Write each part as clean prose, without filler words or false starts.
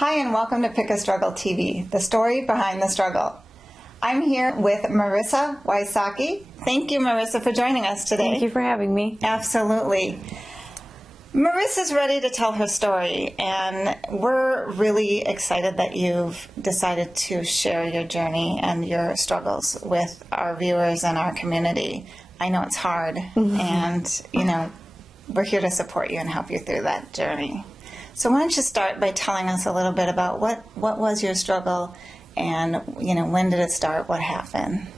Hi, and welcome to Pick a Struggle TV, the story behind the struggle. I'm here with Marissa Wysocki. Thank you, Marissa, for joining us today. Thank you for having me. Absolutely. Marissa's ready to tell her story, and we're really excited that you've decided to share your journey and your struggles with our viewers and our community. I know it's hard, and, we're here to support you and help you through that journey. So why don't you start by telling us a little bit about what was your struggle and, when did it start? What happened?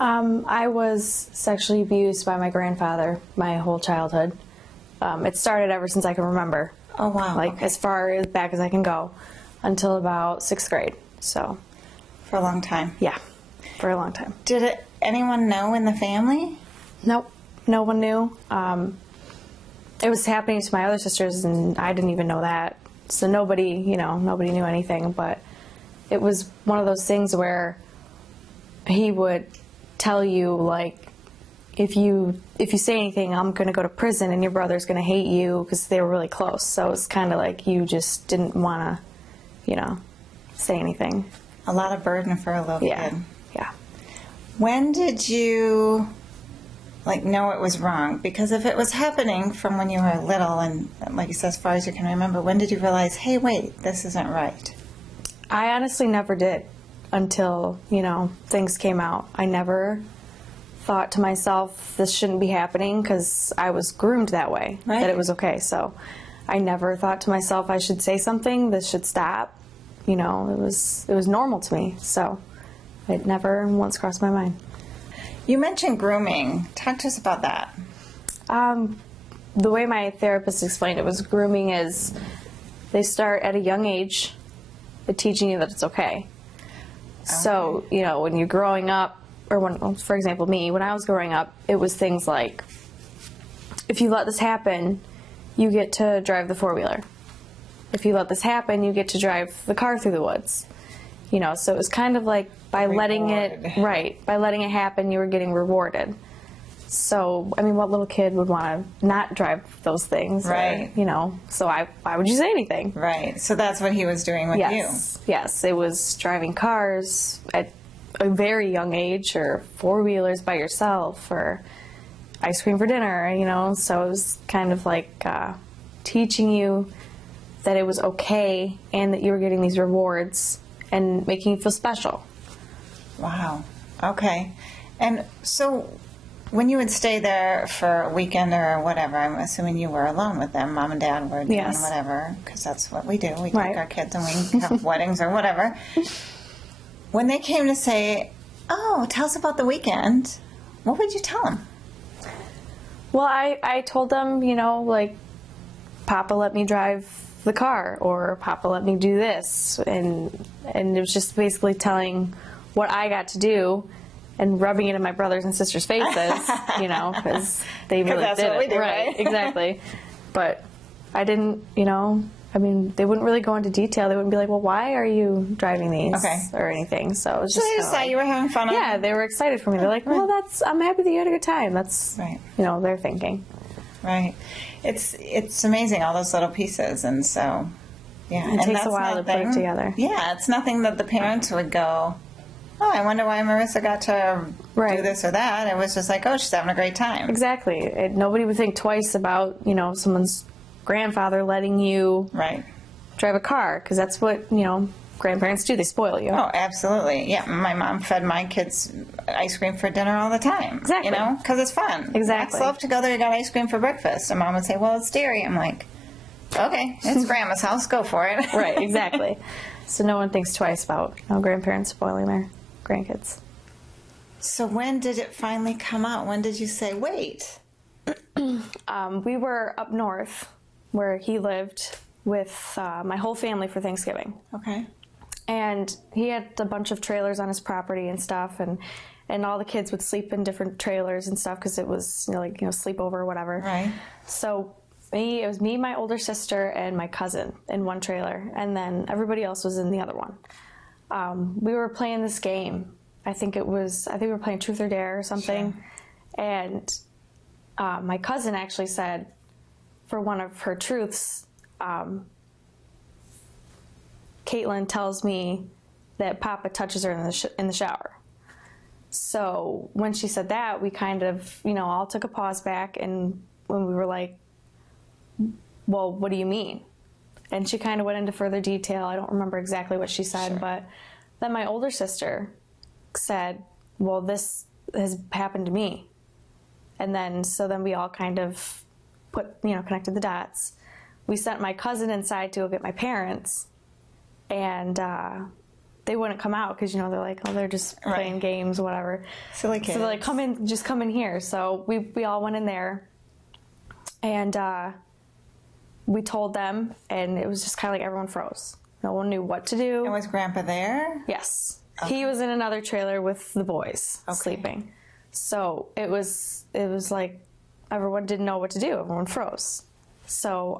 I was sexually abused by my grandfather my whole childhood. It started ever since I can remember. Oh, wow. Okay. As far back as I can go, until about 6th grade. So, for a long time. Yeah, for a long time. Did anyone know in the family? Nope, no one knew. It was happening to my other sisters, and I didn't even know that. So nobody knew anything. But it was one of those things where he would tell you, like, if you say anything, I'm going to go to prison, and your brother's going to hate you, because they were really close. So it's kind of like you just didn't want to, say anything. A lot of burden for a little kid. Yeah. When did you know it was wrong? Because if it was happening from when you were little and, like you said, as far as you can remember, when did you realize, hey, wait, this isn't right? I honestly never did until, things came out. I never thought to myself, this shouldn't be happening, because I was groomed that way, right, that it was okay. So I never thought to myself, I should say something, this should stop. It was normal to me. So it never once crossed my mind. You mentioned grooming. Talk to us about that. The way my therapist explained it was grooming is they start at a young age at teaching you that it's okay. So, when you're growing up, or when, for example, me, when I was growing up, it was things like, if you let this happen, you get to drive the four-wheeler. If you let this happen, you get to drive the car through the woods. So it was kind of like by letting it happen, you were getting rewarded. So, what little kid would want to not drive those things? Right. Or, so why would you say anything? Right. So that's what he was doing with you. Yes. It was driving cars at a very young age, or four-wheelers by yourself, or ice cream for dinner, So it was kind of like teaching you that it was okay and that you were getting these rewards and making you feel special. Wow. Okay. And so when you would stay there for a weekend or whatever, I'm assuming you were alone with them. Mom and Dad were doing whatever, because that's what we do. We take our kids and we have weddings or whatever. When they came to say, oh, tell us about the weekend, what would you tell them? Well, I told them, Papa let me drive the car, or Papa let me do this, and it was just basically telling what I got to do and rubbing it in my brothers and sisters' faces, because they really that's did what it. We do, right? Exactly. But I didn't, they wouldn't really go into detail. They wouldn't be like, well, why are you driving these or anything? So it was just they just thought you were having fun. Yeah, they were excited for me. They're like, well, I'm happy that you had a good time. That's their thinking. Right. It's amazing, all those little pieces, and so it takes a while to put it together. Yeah, it's nothing that the parents would go, oh, I wonder why Marissa got to do this or that. It was just like, oh, she's having a great time. Exactly. Nobody would think twice about someone's grandfather letting you drive a car, because that's what grandparents do. They spoil you. Oh, absolutely. Yeah, my mom fed my kids ice cream for dinner all the time. Exactly. Because it's fun. Exactly. I love to go there. You got ice cream for breakfast. And Mom would say, well, it's dairy. I'm like, okay, it's Grandma's house. Go for it. Right, exactly. So no one thinks twice about grandparents spoiling their grandkids. So when did it finally come out? When did you say, wait? We were up north where he lived with my whole family for Thanksgiving. Okay. And he had a bunch of trailers on his property and stuff, and all the kids would sleep in different trailers and stuff, because it was sleepover or whatever. Right. So it was me, my older sister, and my cousin in one trailer, and then everybody else was in the other one. We were playing this game. I think we were playing Truth or Dare or something. Sure. And my cousin actually said, for one of her truths, Caitlin tells me that Papa touches her in the shower. So when she said that, we kind of, all took a pause back, and when we were like, well, what do you mean? And she kind of went into further detail. I don't remember exactly what she said, but then my older sister said, well, this has happened to me. And then, so then we all kind of connected the dots. We sent my cousin inside to go get my parents, and they wouldn't come out because, they're like, oh, they're just playing games, whatever. Silly kids. So they're like, just come in here. So we all went in there, and we told them, and it was just kind of like everyone froze. No one knew what to do. And was Grandpa there? Yes. Okay. He was in another trailer with the boys sleeping. So it was like everyone didn't know what to do. Everyone froze. So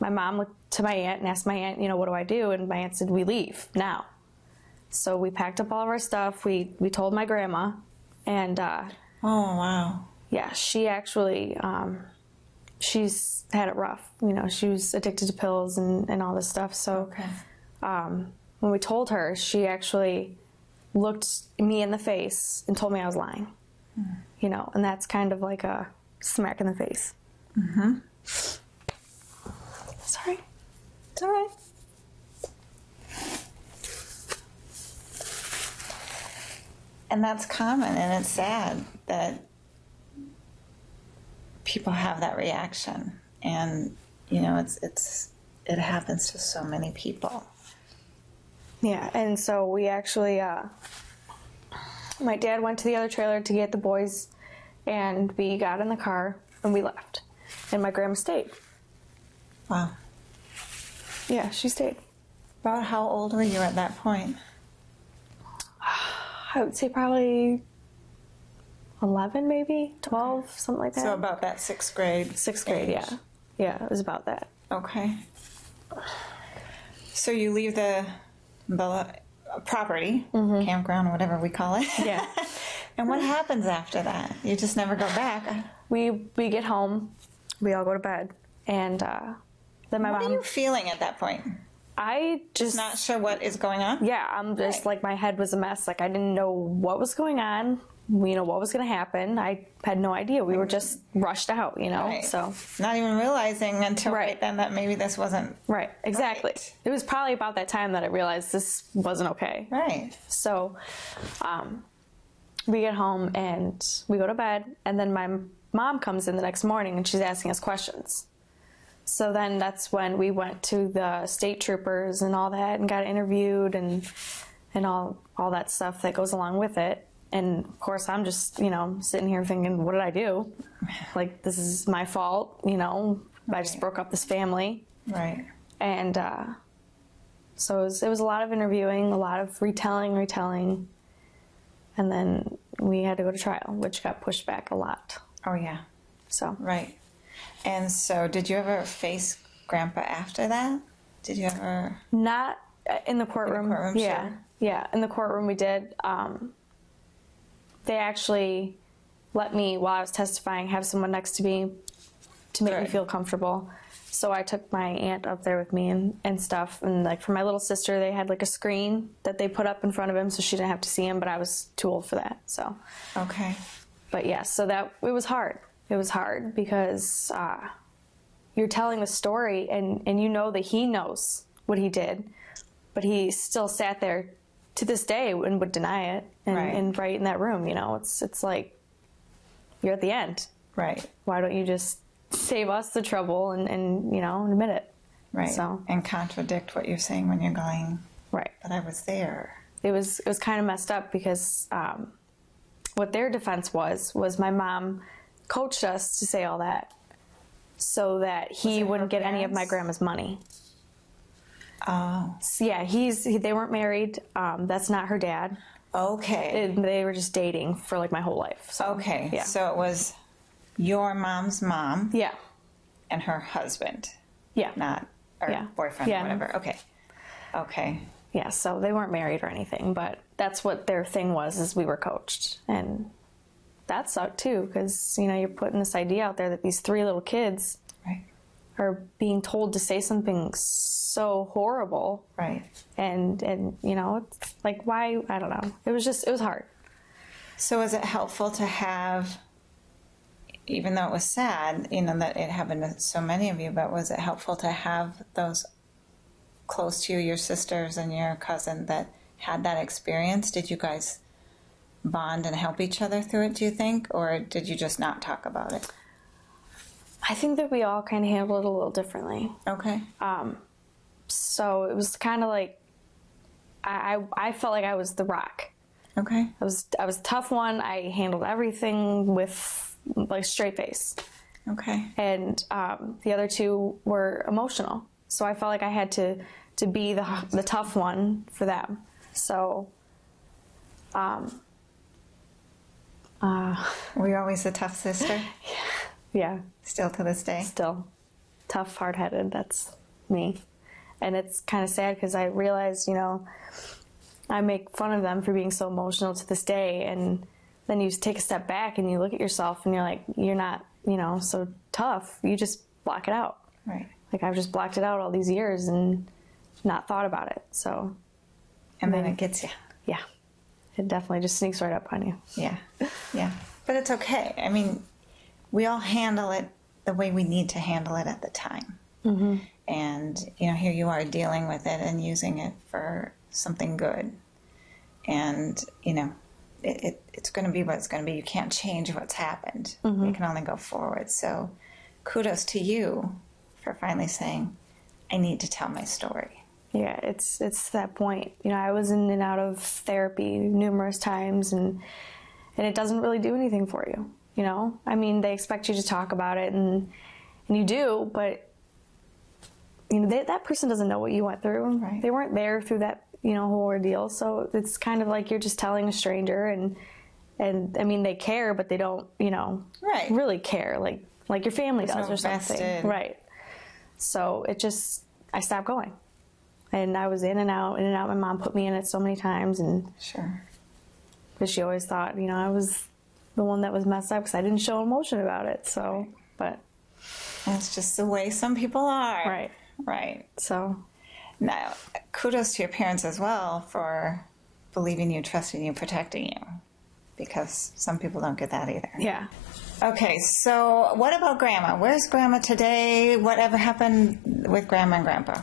my mom looked to my aunt and asked my aunt, what do I do? And my aunt said, we leave now. So we packed up all of our stuff. We told my grandma, and oh, wow. Yeah, she actually she's had it rough. She was addicted to pills and all this stuff. So when we told her, she actually looked me in the face and told me I was lying. And that's kind of like a smack in the face. Mm-hmm. Sorry. It's all right. And that's common, and it's sad that people have that reaction. And, it happens to so many people. Yeah, and so we actually, my dad went to the other trailer to get the boys, and we got in the car and we left. And my grandma stayed. Wow. Yeah, she stayed. About how old were you at that point? I would say probably 11, maybe 12, something like that. So about that sixth grade. Sixth grade, age. yeah. Yeah, it was about that. Okay. So you leave the property, campground, whatever we call it. Yeah. And what happens after that? You just never go back. We get home, we all go to bed, and then my mom... What are you feeling at that point? I just... Not sure what is going on? Yeah, I'm just like, my head was a mess. Like, I didn't know what was going on, what was going to happen. I had no idea. We were just rushed out, Right. so... Not even realizing until right then that maybe this wasn't... Right, exactly. Right. It was probably about that time that I realized this wasn't okay. Right. So, we get home and we go to bed, and then my mom comes in the next morning and she's asking us questions. So then that's when we went to the state troopers and all that and got interviewed and all that stuff that goes along with it. And of course I'm just, sitting here thinking, what did I do? Like, this is my fault, I just broke up this family. Right. And so it was a lot of interviewing, a lot of retelling. And then we had to go to trial, which got pushed back a lot. Oh, yeah. So. Right. And so did you ever face Grandpa after that? Did you ever? Not in the courtroom. In the courtroom, yeah. sure. Yeah, in the courtroom we did. They actually let me, while I was testifying, have someone next to me to make me feel comfortable. So I took my aunt up there with me and stuff. And like for my little sister, they had like a screen that they put up in front of him so she didn't have to see him, but I was too old for that. So. Okay. But yeah, so it was hard. It was hard because you're telling the story and that he knows what he did, but he still sat there to this day and would deny it and right in that room, it's like you're at the end. Right. Why don't you just save us the trouble and admit it? Right. So, and contradict what you're saying when you're going, right. But I was there. It was kind of messed up because what their defense was my mom coached us to say all that so that he wouldn't get any of my grandma's money. Oh. So yeah, they weren't married. That's not her dad. Okay. They were just dating for like my whole life. So, okay. Yeah. So it was your mom's mom. Yeah. And her husband. Yeah. Not or boyfriend or whatever. Okay. Okay. Yeah, so they weren't married or anything, but that's what their thing was, is we were coached. And that sucked too, because, you're putting this idea out there that these 3 little kids or being told to say something so horrible. Right. And you know, it's like, why? I don't know. It was hard. So is it helpful to have, even though it was sad, you know, that it happened to so many of you, but was it helpful to have those close to you, your sisters and your cousin that had that experience? Did you guys bond and help each other through it, do you think? Or did you just not talk about it? I think that we all kind of handled it a little differently. Okay. So it was kind of like, I felt like I was the rock. Okay. I was a tough one. I handled everything with like straight face. Okay. And the other two were emotional. So I felt like I had to be the tough one for them. So, were you always the tough sister? yeah. Still to this day? Still tough, hard-headed. That's me. And it's kind of sad because I realized, you know, I make fun of them for being so emotional to this day. And then you take a step back and you look at yourself and you're like, you're not, you know, so tough. You just block it out. Right. Like I've just blocked it out all these years and not thought about it. So. And then it gets you. Yeah. It definitely just sneaks right up on you. Yeah. Yeah. But it's okay. I mean, we all handle it the way we need to handle it at the time. Mm-hmm. And, you know, here you are dealing with it and using it for something good. And, you know, it's going to be what it's going to be. You can't change what's happened. Mm-hmm. You can only go forward. So kudos to you for finally saying, I need to tell my story. Yeah, it's that point. You know, I was in and out of therapy numerous times, and it doesn't really do anything for you. You know, I mean, they expect you to talk about it, and you do, but you know, that person doesn't know what you went through. Right. They weren't there through that, you know, whole ordeal. So it's kind of like you're just telling a stranger, and I mean, they care, but they don't, you know, right. really care like your family There's does no or something. vested. Right. So I stopped going. And I was in and out. My mom put me in it so many times, and Sure. because she always thought, you know, I was the one that was messed up because I didn't show emotion about it. So, but That's just the way some people are. right. Right. So Now, kudos to your parents as well for believing you, trusting you, protecting you, because some people don't get that either. yeah. Okay, so what about Grandma? Where's Grandma today? Whatever happened with Grandma and Grandpa?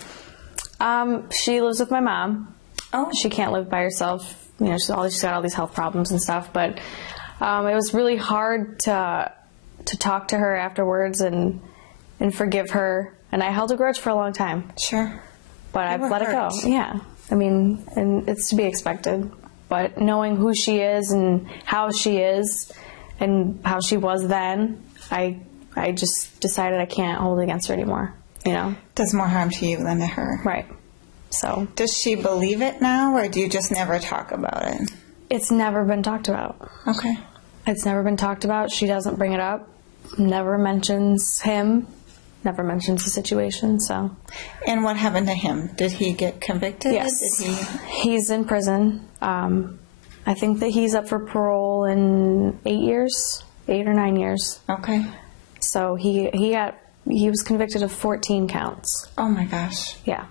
She lives with my mom. Oh, She can't live by herself. You know, she's got all these health problems and stuff. But it was really hard to talk to her afterwards and forgive her. And I held a grudge for a long time. sure. But You I've were let it hurt. go. Yeah. I mean, and it's to be expected. But knowing who she is and how she is and how she was then, I just decided I can't hold it against her anymore. You know? Does more harm to you than to her. Right. So Does she believe it now, or do you just never talk about it? it's never been talked about. Okay. It's never been talked about. She doesn't bring it up. Never mentions him. Never mentions the situation. So And what happened to him? Did he get convicted? yes, Did he? he's in prison. I think that he's up for parole in 8 or 9 years. Okay. So he was convicted of 14 counts. Oh my gosh. Yeah.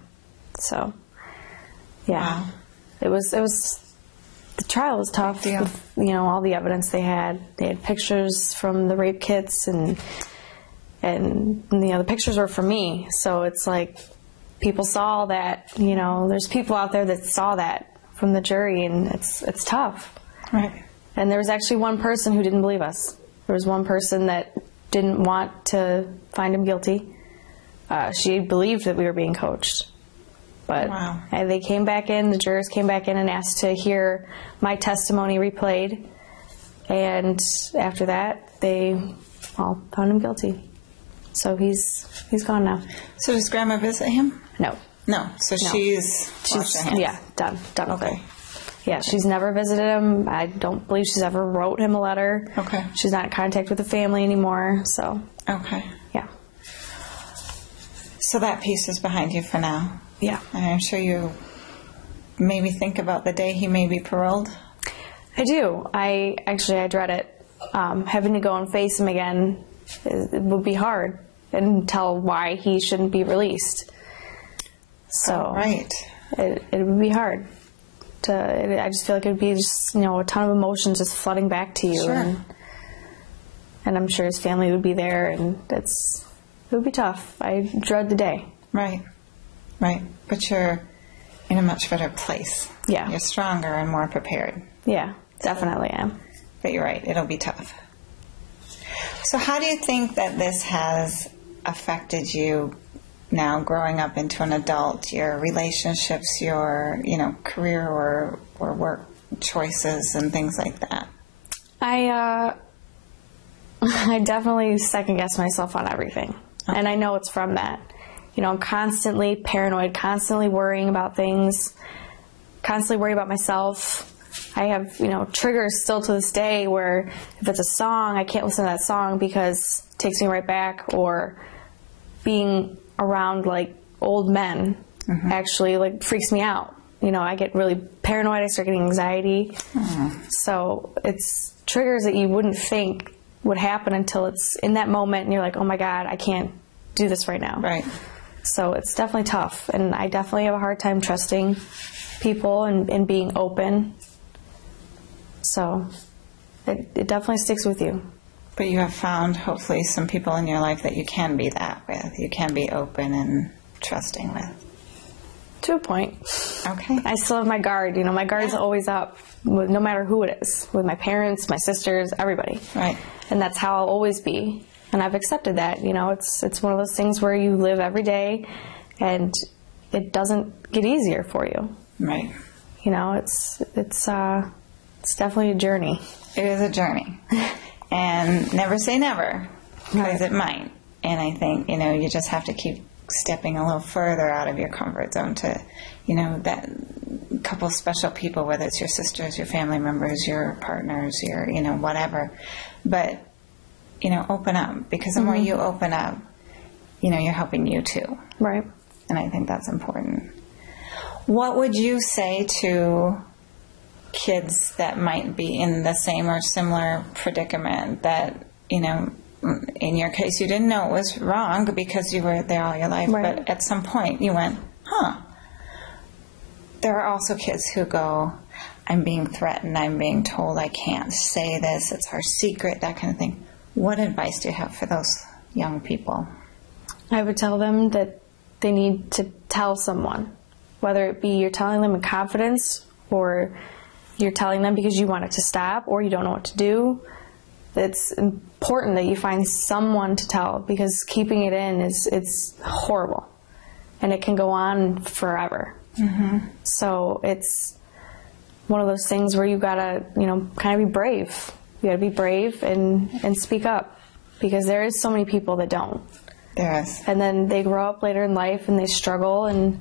So yeah, Wow. it was the trial was tough. Big deal. With, you know, all the evidence they had pictures from the rape kits and you know, the pictures were from me. So it's like people saw that, you know, there's people out there that saw that from the jury, and it's tough. Right. And there was actually one person who didn't believe us. There was one person that didn't want to find him guilty. She believed that we were being coached. But Wow. they came back in, the jurors came back in and asked to hear my testimony replayed. And after that, they all found him guilty. So he's gone now. So does Grandma visit him? No. No. So No. she's washed her hands. Yeah, done with Okay. it. Yeah, she's never visited him. I don't believe she's ever wrote him a letter. Okay. She's not in contact with the family anymore. So, Okay. yeah. So that piece is behind you for now. Yeah. And I'm sure you maybe think about the day he may be paroled. I do. I dread it. Having to go and face him again, it would be hard. and tell why he shouldn't be released. So Right. it would be hard. I just feel like it would be just, a ton of emotions just flooding back to you. Sure. And I'm sure his family would be there, and it would be tough. I dread the day. Right. Right. But you're in a much better place. Yeah. You're stronger and more prepared. Yeah, definitely am. But you're right. It'll be tough. So how do you think that this has affected you now growing up into an adult, your relationships, your, career or work choices and things like that? I definitely second guess myself on everything. Okay. And I know it's from that. I'm constantly paranoid, constantly worrying about things, constantly worried about myself. I have, triggers still to this day where if it's a song, I can't listen to that song because it takes me right back, or being around like old men actually like freaks me out. I get really paranoid, I start getting anxiety. So it's triggers that you wouldn't think would happen until it's in that moment and you're like, oh my God, I can't do this right now. Right. So it's definitely tough, and I definitely have a hard time trusting people and being open. So it definitely sticks with you. But you have found, hopefully, some people in your life that you can be that with. You can be open and trusting with. To a point. Okay. I still have my guard. My guard's always up, no matter who it is, with my parents, my sisters, everybody. Right. And that's how I'll always be. And I've accepted that. It's one of those things where you live every day, and it doesn't get easier for you. Right. It's definitely a journey. It is a journey. And never say never, because it might. And I think, you just have to keep stepping a little further out of your comfort zone to, that couple special people, whether it's your sisters, your family members, your partners, your, whatever. But, open up, because the more you open up, you're helping you too. Right. And I think that's important. What would you say to kids that might be in the same or similar predicament that, in your case, you didn't know it was wrong because you were there all your life, right. But at some point you went, There are also kids who go, I'm being threatened, I'm being told I can't say this, it's our secret, that kind of thing. What advice do you have for those young people? I would tell them that they need to tell someone, whether it be you're telling them in confidence or you're telling them because you want it to stop or you don't know what to do. It's important that you find someone to tell, because keeping it in it's horrible and it can go on forever. So it's one of those things where you gotta, kind of be brave. You gotta be brave and speak up, because there is so many people that don't. There is. And then they grow up later in life and they struggle, and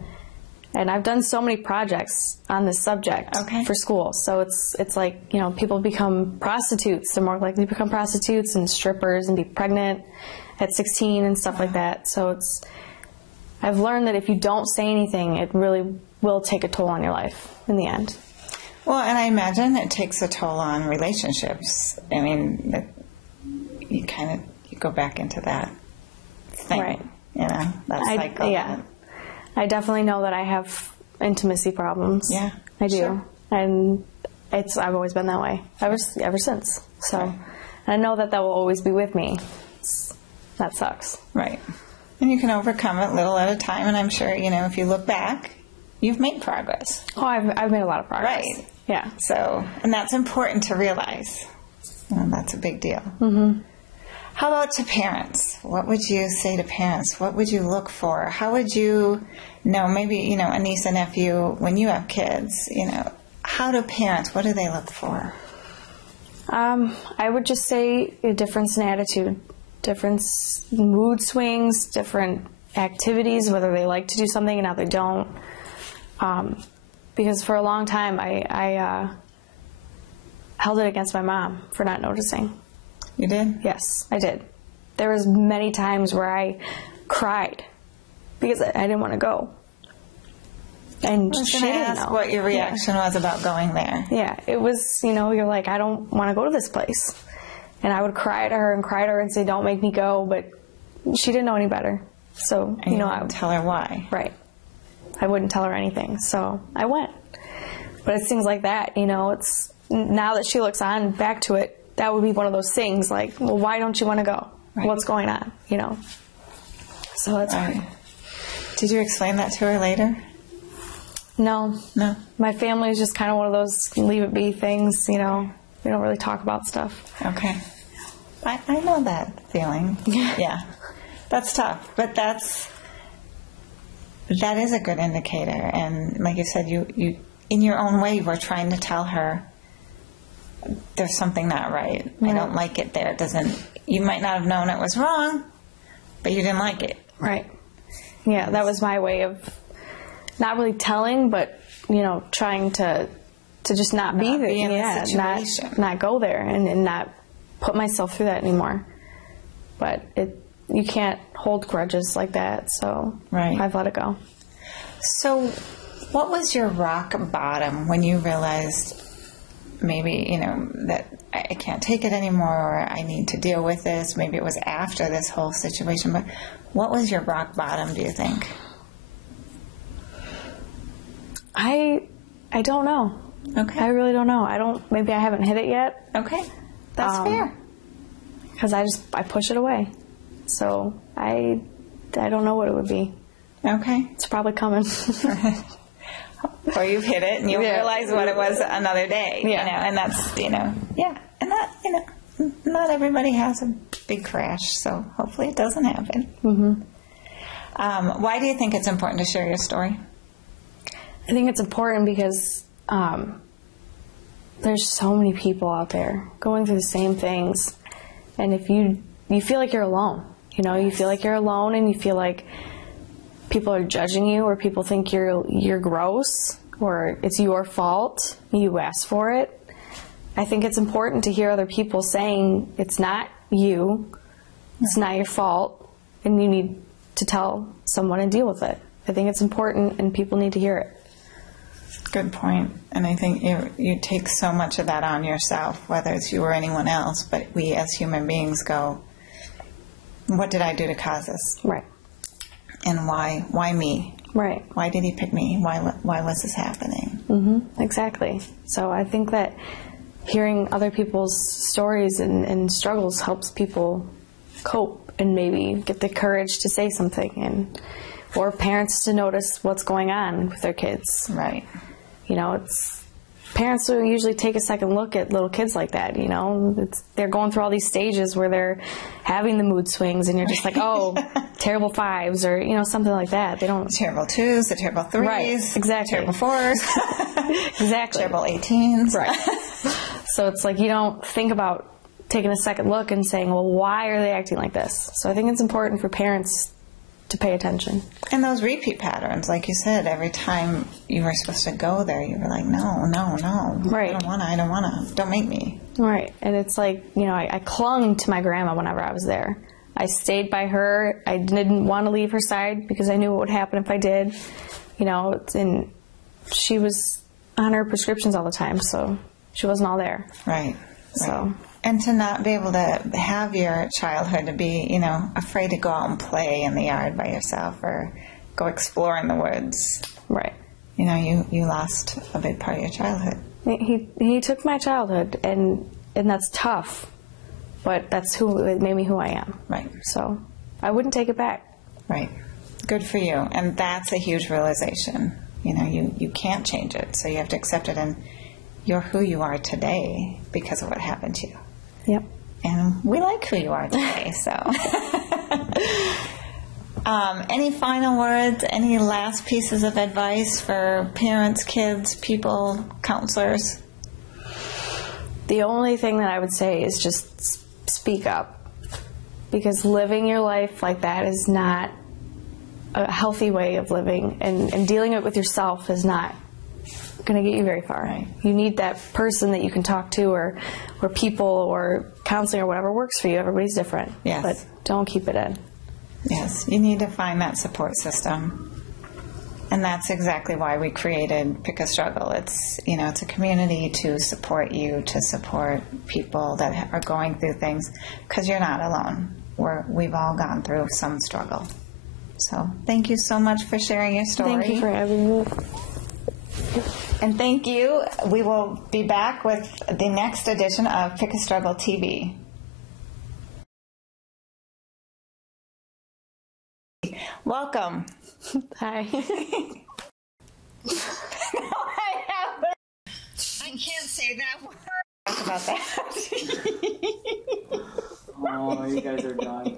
I've done so many projects on this subject for school. So it's like, people become prostitutes. They're more likely to become prostitutes and strippers and be pregnant at 16 and stuff like that. So I've learned that if you don't say anything, it really will take a toll on your life in the end. Well, and I imagine it takes a toll on relationships. I mean, you go back into that thing, right? That cycle. Yeah, I definitely know that I have intimacy problems. Yeah, I do, sure. And I've always been that way ever since. So, and I know that will always be with me. That sucks. Right, and you can overcome it little at a time. And I'm sure if you look back, you've made progress. Oh, I've made a lot of progress. Right. Yeah. So, and that's important to realize. And that's a big deal. How about to parents? What would you say to parents? What would you look for? How would you know, maybe, a niece and nephew, when you have kids, how do parents, what do they look for? I would just say a difference in attitude, difference in mood swings, different activities, whether they like to do something and now they don't. Because for a long time, I held it against my mom for not noticing. You did? Yes, I did. There was many times where I cried because I didn't want to go. And I was she going to didn't ask know. what your reaction was about going there. Yeah, it was, you're like, I don't want to go to this place. And I would cry to her and say, don't make me go. But, she didn't know any better. So, And you wouldn't tell her why. Right. I wouldn't tell her anything. So I went. But it's things like that, it's now that she looks on back to it, that would be one of those things like, well, why don't you want to go? Right. What's going on? So that's right. Did you explain that to her later? No. No. My family is just kind of one of those leave it be things, we don't really talk about stuff. Okay. I know that feeling. Yeah. That's tough. But that is a good indicator. And like you said, you in your own way, you were trying to tell her there's something not right. I don't like it there. It doesn't, you might not have known it was wrong, but you didn't like it. Right. Yeah, that was my way of not really telling, but, trying to just not be there. In the situation. Not go there and not put myself through that anymore. But you can't hold grudges like that, so right. I've let it go. So what was your rock bottom when you realized maybe, that I can't take it anymore, or I need to deal with this? Maybe it was after this whole situation, but what was your rock bottom, do you think? I don't know. Okay. I really don't know. Maybe I haven't hit it yet. Okay. That's fair. Because I push it away. So I don't know what it would be. Okay. It's probably coming. Or you've hit it and you realize what it was another day. Yeah. And that's, yeah. And that, not everybody has a big crash, so hopefully it doesn't happen. Mm-hmm. Why do you think it's important to share your story? I think it's important because there's so many people out there going through the same things. And if you feel like you're alone, you feel like you're alone, and you feel like people are judging you, or people think you're gross, or it's your fault, you asked for it. I think it's important to hear other people saying it's not you, it's not your fault, and you need to tell someone and deal with it. I think it's important, and people need to hear it. Good point. And I think you take so much of that on yourself, whether it's you or anyone else, but we as human beings go, what did I do to cause this? Right. And why me? Right. Why did he pick me? Why was this happening? Mm-hmm. Exactly. So I think that hearing other people's stories and struggles helps people cope and maybe get the courage to say something, or parents to notice what's going on with their kids. Right. Parents will usually take a second look at little kids like that, they're going through all these stages where they're having the mood swings, and you're just like, oh, terrible fives, or, something like that. They don't. Terrible twos, the terrible threes. Right, exactly. Terrible fours. Exactly. Terrible 18s. Right. So it's like you don't think about taking a second look and saying, well, why are they acting like this? So I think it's important for parents to pay attention. And those repeat patterns, like you said, every time you were supposed to go there, you were like, no. Right. I don't want to. Don't make me. Right. And it's like, I clung to my grandma whenever I was there. I stayed by her. I didn't want to leave her side because I knew what would happen if I did. And she was on her prescriptions all the time, so she wasn't all there. Right. So. And to not be able to have your childhood to be, afraid to go out and play in the yard by yourself or go explore in the woods. Right. You lost a big part of your childhood. He took my childhood, and that's tough, but it made me who I am. Right. So I wouldn't take it back. Right. Good for you. And that's a huge realization. You can't change it, so you have to accept it, and you're who you are today because of what happened to you. Yep. And we like who you are today, so. Any final words, any last pieces of advice for parents, kids, people, counselors? The only thing that I would say is just speak up, because living your life like that is not a healthy way of living, and dealing it with yourself is not going to get you very far. Right. You need that person that you can talk to, or people, or counseling, or whatever works for you. Everybody's different. Yes. But don't keep it in. Yes, you need to find that support system. And that's exactly why we created Pick a Struggle. It's, it's a community to support you, to support people that are going through things, because you're not alone. we've all gone through some struggle. So thank you so much for sharing your story. Thank you for having me. And thank you. We will be back with the next edition of Pick a Struggle TV. Welcome. Hi. I can't say that word. Talk about that. Oh, you guys are done.